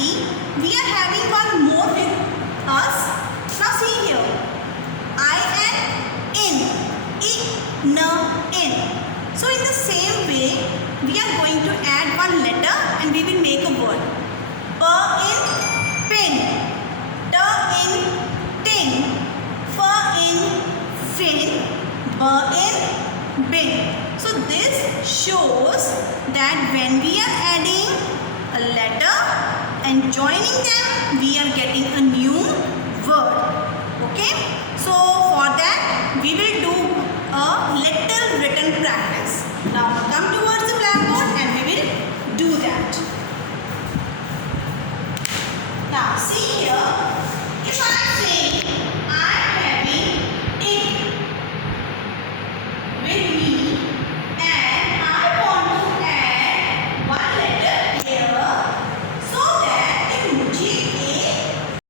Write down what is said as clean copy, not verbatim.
study, we are having one more with us. Now see here. I and in. In. So in the same way, we are going to add one letter and we will make a word. P in pin. T in tin. F in fin. B in bin. So this shows that when we are adding a letter and joining them, we are getting a new word. Okay. So for that we will do a letter